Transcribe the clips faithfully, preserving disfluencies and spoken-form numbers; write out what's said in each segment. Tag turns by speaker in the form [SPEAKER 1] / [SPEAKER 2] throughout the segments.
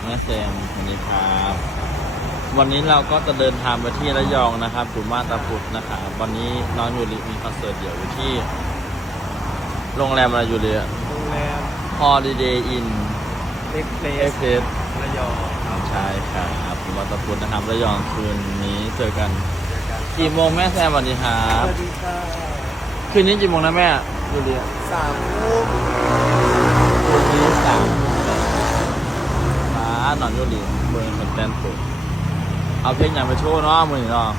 [SPEAKER 1] แม่แซมสวัสดีครับวันนี้เราก็จะเดินทางไปที่ระยองนะครับกลุ่มมาตาพุทธนะครับวันนี้น้องยูริมีคอนเสิร์ตเดี่ยวอยู่ที่โรงแรมอะไรอยู่เลย
[SPEAKER 2] โรงแรม
[SPEAKER 1] Holiday Inn
[SPEAKER 2] เอ็กเพล
[SPEAKER 1] เอ็ก
[SPEAKER 2] ส
[SPEAKER 1] เพส
[SPEAKER 2] ระยองครับ
[SPEAKER 1] ใช่ครับกลุ่มมาตาพุทธนะครับระยองคืนนี้เจอกัน
[SPEAKER 2] เจอกัน
[SPEAKER 1] กี่โมงแม่แซมสวัสดีครั
[SPEAKER 2] ส
[SPEAKER 1] บ
[SPEAKER 2] วัสดีค่ะ
[SPEAKER 1] คืนนี้กี่โมงนะแม่ยูริ
[SPEAKER 2] สามทุ่ม
[SPEAKER 1] คืนนี้สามฟ้านอนยูริเบอร์เหมือนแตนตุกเอาเพลงอย่างไปโชว์เนาะมือนี้เนาะ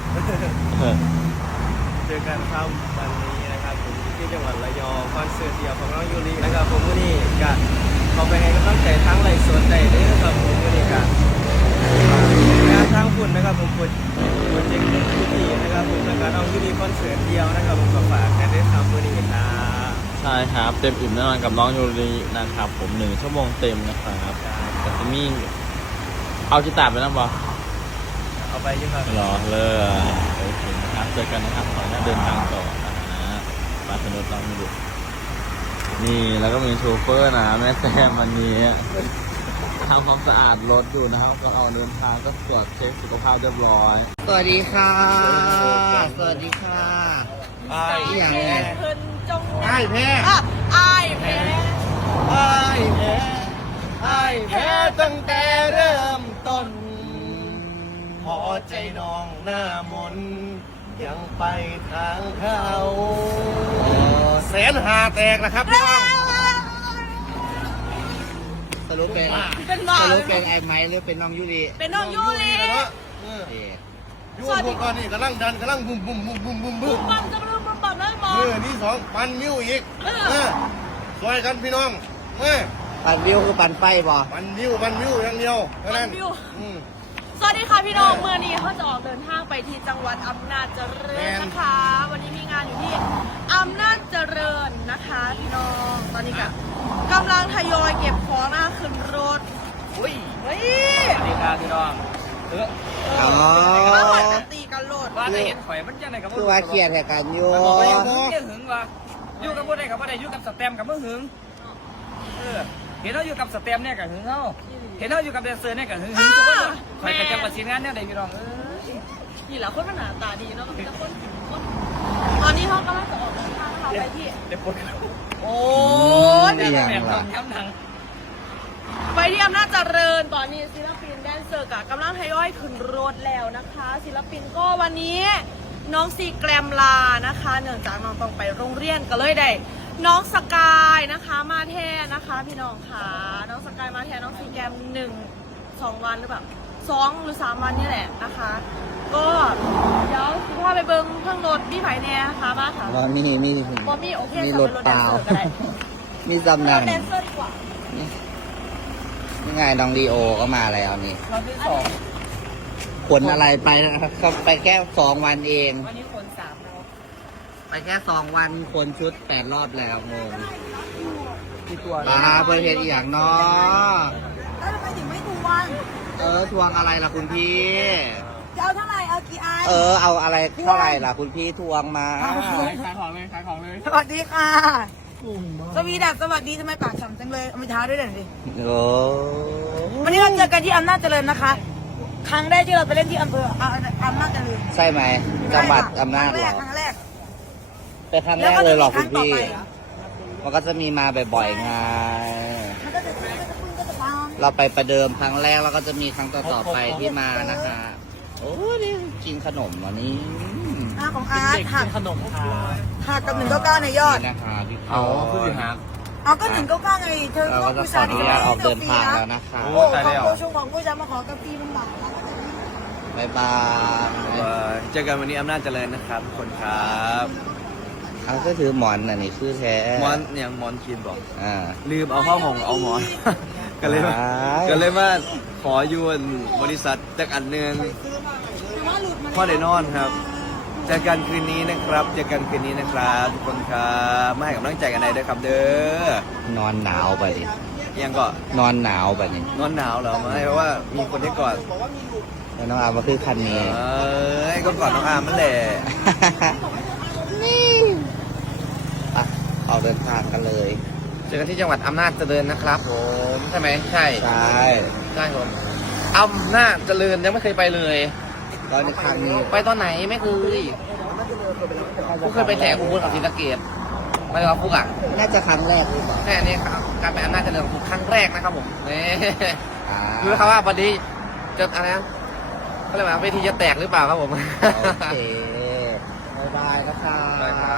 [SPEAKER 2] เจอกันครับวันนี้นะครับผมอยู่ที่จังหวัดระยองคอนเสิร์ตเดียวของน้องยูรินะครับผมวันนี้ก็ขอไปให้กำลังใจทั้งไรสวนใดเด้อครับผมวันนี้ก็งานทางฝุ่นนะครับผมโปรโปรเจกต์ทุกทีนะครับผมแล้วก็น้องยูริคอนเสิร์ตเดียวนะครับผมก็ฝากกันด้วยครับวันนี้นะ
[SPEAKER 1] ใช่ครับเต็มอิ่มแน่นอนกับน้องยูรินะครับผมหนึ่งชั่วโมงเต็มนะครับแต่จะมีเอากีตาร์ไปนั่งบอ
[SPEAKER 2] เอาไปยังครับ
[SPEAKER 1] รอเลยโอเคนะครับเจอกันนะครับขออนุญาตเดินทางต่อนะฮะมาสนุกเราไม่ดูนี่แล้วก็มีโชเฟอร์นะแม่แซมวันนี้ทำความสะอาดรถอยู่นะครับก่อนออกเดินทางก็ตรวจเช็คสุขภาพเรียบร้อยสวัสดีค่ะสวัสดีค่ะ
[SPEAKER 2] ไอ้
[SPEAKER 1] อย่าง
[SPEAKER 2] แพ้
[SPEAKER 1] นี้
[SPEAKER 3] เพิ่นจง
[SPEAKER 2] ไอ้แพ้
[SPEAKER 3] อ่ะอายแพ้
[SPEAKER 2] ไอ้แพ้ไอ้แพ้ตั้งแต่เริ่มต้น พอใจน้องหน้ามนยังไปทางเขาแสนหาแตกนะครับพี่น้อง
[SPEAKER 1] สรุปเป็น
[SPEAKER 3] เป็นบ้า
[SPEAKER 1] สรุปเป็นไอ้ไม้หรือเป็นน้องยูริ
[SPEAKER 3] เป็นน้องยูริ
[SPEAKER 2] เนาะ
[SPEAKER 1] เอ๊ะ
[SPEAKER 2] ยูพวกก่อนนี่กำลังดันกำลังบุ้มบุ้มบุ้มบุ้มบุ้มบุ้ม
[SPEAKER 3] ปั๊มจะมาปั๊มปั๊มได้บอ
[SPEAKER 2] มือนี่สองปันมิ้วอีกเออซอยกันพี่น้องเออ
[SPEAKER 1] ปั่นวิวคือปั่นไฟบ่
[SPEAKER 2] ปันมิ้วปันมิ้วอย่างเดียวเท่า
[SPEAKER 3] ปั๊
[SPEAKER 2] นั้
[SPEAKER 3] ม
[SPEAKER 2] น
[SPEAKER 3] วิว
[SPEAKER 2] อืม
[SPEAKER 3] สวัสดีค่ะพี่น้องเมื่อนี้เขาจะออกเดินทางไปที่จังหวัดอำนาจเจริญนะคะ วันนี้มีงานอยู่ที่อำนาจเจริญนะคะพี่น้องตอนนี้ก็กำลังทยอยเก็บของนะคะขึ้นรถ
[SPEAKER 2] อุ้ย
[SPEAKER 3] เฮ้ย
[SPEAKER 2] สวัสดีครับพี่น้องเออ
[SPEAKER 1] อ๋อ
[SPEAKER 3] แล้วเหมือนจะตีกันโหลด
[SPEAKER 2] ว่าจะเห็นข่อยมันยังไงกับ
[SPEAKER 1] คือว่าเครียดแห่กันอยู่
[SPEAKER 2] มันบอกว่ายังหึงวะอยู่กับผู้ใดกับผู้ใดอยู่กับสแตมกับมือหึงเออเห็นเราอยู่กับสแตมเนี่ยกับหึงเขาเห็นเราอยู่กับแดนเซอร์เนี่ยกับหึงหึงทุกคนเลยข่อยกับจังหวัดเชียงรายเนี่ยได้พี่น้องเออ
[SPEAKER 3] นี่แหละคนมันหน้าตาดีเนาะมันจะคนคนตอนนี้เขากำลังจะออกเดินทางนะคะไปที่
[SPEAKER 2] เดี๋ยวปวดขา
[SPEAKER 3] โอ้ย
[SPEAKER 1] อีหยังล่ะ
[SPEAKER 2] ย้ำหนัง
[SPEAKER 3] ไปที่อำนาจเจริญตอนนี้ศิลปินแดนเซอร์กะกำลังทยอยขึ้นรถแล้วนะคะ ศิลปินก็วันนี้น้องซีแกรมลานะคะ เนื่องจากน้องต้องไปโรงเรียนก็เลยได้น้องสกายนะคะมาแทนนะคะ พี่น้องค่ะน้องสกายมาแทนน้องซีแกรมหนึ่งสองวันหรือเปล่าสองหรือสามวันนี่แหละนะคะ ก็เดี๋ยวคุณพ่อไปเบิ้งเครื่องรถพี่ไผ่แน่ค่ะมาค่ะ
[SPEAKER 1] ว่ามีมี
[SPEAKER 3] บอมี่โอเค
[SPEAKER 1] มี
[SPEAKER 3] สำ
[SPEAKER 1] ร
[SPEAKER 3] ห
[SPEAKER 1] ถ
[SPEAKER 3] รับรถ
[SPEAKER 1] เป
[SPEAKER 3] แดน
[SPEAKER 1] ล่า
[SPEAKER 3] เซอร์ก็ได้
[SPEAKER 1] มีตำแห
[SPEAKER 3] ร
[SPEAKER 1] น่ง
[SPEAKER 3] ถแดนเซอร์ดีกว่า
[SPEAKER 1] นี่ไงน้องลีโอก็มาแล้วนี่
[SPEAKER 2] รอบที่สอง
[SPEAKER 1] ขนอะไรไปนะครับเขาไปแค่สองวันเอง
[SPEAKER 2] วันนี้คนสามแล้ว
[SPEAKER 1] ไปแค่สองวันคนชุดแปดรอบแล้วงง
[SPEAKER 2] กี่ตัว
[SPEAKER 1] อ่าเพื่อเพจอีกอย่างเนาะ
[SPEAKER 3] แล้วทำไมถึงไม่ดูวัน
[SPEAKER 1] เออทวงอะไรล่ะคุณพี่
[SPEAKER 3] จะเอาเท่าไหร่เอากี่อัน
[SPEAKER 1] เออเอาอะไรเท่าไหร่ล่ะคุณพี่ทวงมา
[SPEAKER 2] ขายของเลยขายของเลย
[SPEAKER 3] สวัสดีค่ะสวีดัสสวัสดีทำไมปากฉ่ำจังเลยเอามือเท้าด้วยเด่นสิ
[SPEAKER 1] โอ้
[SPEAKER 3] วันนี้เราเจอกันที่อำนาจเจริญนะคะ ครั้งแรกที่เราไปเล่นที่อำเภออ่าอำนาจเจริญ
[SPEAKER 1] ใช่ไหมจังหวัดอำนาจ
[SPEAKER 3] ครั้งแร
[SPEAKER 1] เหร
[SPEAKER 3] ก
[SPEAKER 1] อ
[SPEAKER 3] ครั้งแรก
[SPEAKER 1] เป็นครั้งแรกเลยเหรอ
[SPEAKER 3] แว
[SPEAKER 1] คุ
[SPEAKER 3] ก็
[SPEAKER 1] ณ
[SPEAKER 3] จะมี
[SPEAKER 1] พี่
[SPEAKER 3] รั้งต่อไปเหรอ
[SPEAKER 1] มันก็จะมีมาบ่อยๆไง
[SPEAKER 3] มันก็จะมันก็จะพึ่งก็จะตาม
[SPEAKER 1] เราไปประเดิมครั้งแรกแล้วก็จะมีครั้งต่อๆไปที่มานะคะ โอ้นี่กินขนมวันนี้
[SPEAKER 3] หน้าของอาร์ตหัก
[SPEAKER 2] ขนมค่ะ
[SPEAKER 3] หักกับหนึ่งเก้าเก้าในยอด
[SPEAKER 1] นี่นะคะพี่
[SPEAKER 2] เอาคือสิฮะ
[SPEAKER 3] เอาก็หนึ่งเก้าเก้าไงเธอ
[SPEAKER 1] เรา
[SPEAKER 3] ก็
[SPEAKER 1] ก็จะ
[SPEAKER 3] ผู้
[SPEAKER 1] ขอ
[SPEAKER 3] ชาย
[SPEAKER 1] อนุญาตออกเดินทางแล้วนะคะ
[SPEAKER 3] โอ้ของผู้ชมของผู้ชายมาขอกาแฟมันบาทแล้วก็จะมี
[SPEAKER 1] บ๊ายบาย
[SPEAKER 2] เจอกันวันนี้อำนาจเจริญนะครับทุกคนครับ
[SPEAKER 1] เขาก็ถือหมอนอันนี้คือแท้
[SPEAKER 2] มอนเนี่ยมอนคินบอก
[SPEAKER 1] อ่า
[SPEAKER 2] ลืมเอาผ้าห่มเอาหมอน ก็เลยมา
[SPEAKER 1] ว้าย
[SPEAKER 2] ก็เลยมาขออยวนบริษัทจากอันหนึ่งพ่อเดนอนครับเจอกันคืนนี้นะครับเจอกันคืนนี้นะครับทุกคนครับมาให้กำลังใจกันได้ด้วยครับเด้อน
[SPEAKER 1] อนหนาวไปดิ
[SPEAKER 2] ยังก็
[SPEAKER 1] นอนหนาวไปดิ
[SPEAKER 2] นอนหนาวเหรอไม่เพราะว่ามีคนที่กอด
[SPEAKER 1] แล้วน้องอาร์มก็คือคันนี้
[SPEAKER 2] เอ้ยก็กอดน้องอาร์มนั่นแหละ
[SPEAKER 1] นี่ไปออกเดินทางกันเลย
[SPEAKER 2] เจอกันที่จังหวัดอำนาจเจริญนะครับผมใช่ไหมใช่
[SPEAKER 1] ใช่
[SPEAKER 2] ใช่ผมอำนาจเจริญยังไม่เคยไปเลย
[SPEAKER 1] ตอนในครั้งนี้
[SPEAKER 2] ไปตอนไหนไม่เคยพวกเคยไปแจกอุบลกับศรีสะเกษไปกับพวกอ่ะ
[SPEAKER 1] น่าจะครั้งแรกหรือเปล่า
[SPEAKER 2] แค่นี้ครับการไปอำนาจเจริญของผมครั้งแรกนะครับผมนี่
[SPEAKER 1] อ่า
[SPEAKER 2] คือเขาว่าวันนี้จะอะไรนะเขาเรียกว่าเวทีจะแตกหรือเปล่าครับผม
[SPEAKER 1] โอเคบายบายนะคะ
[SPEAKER 2] ได้ครับ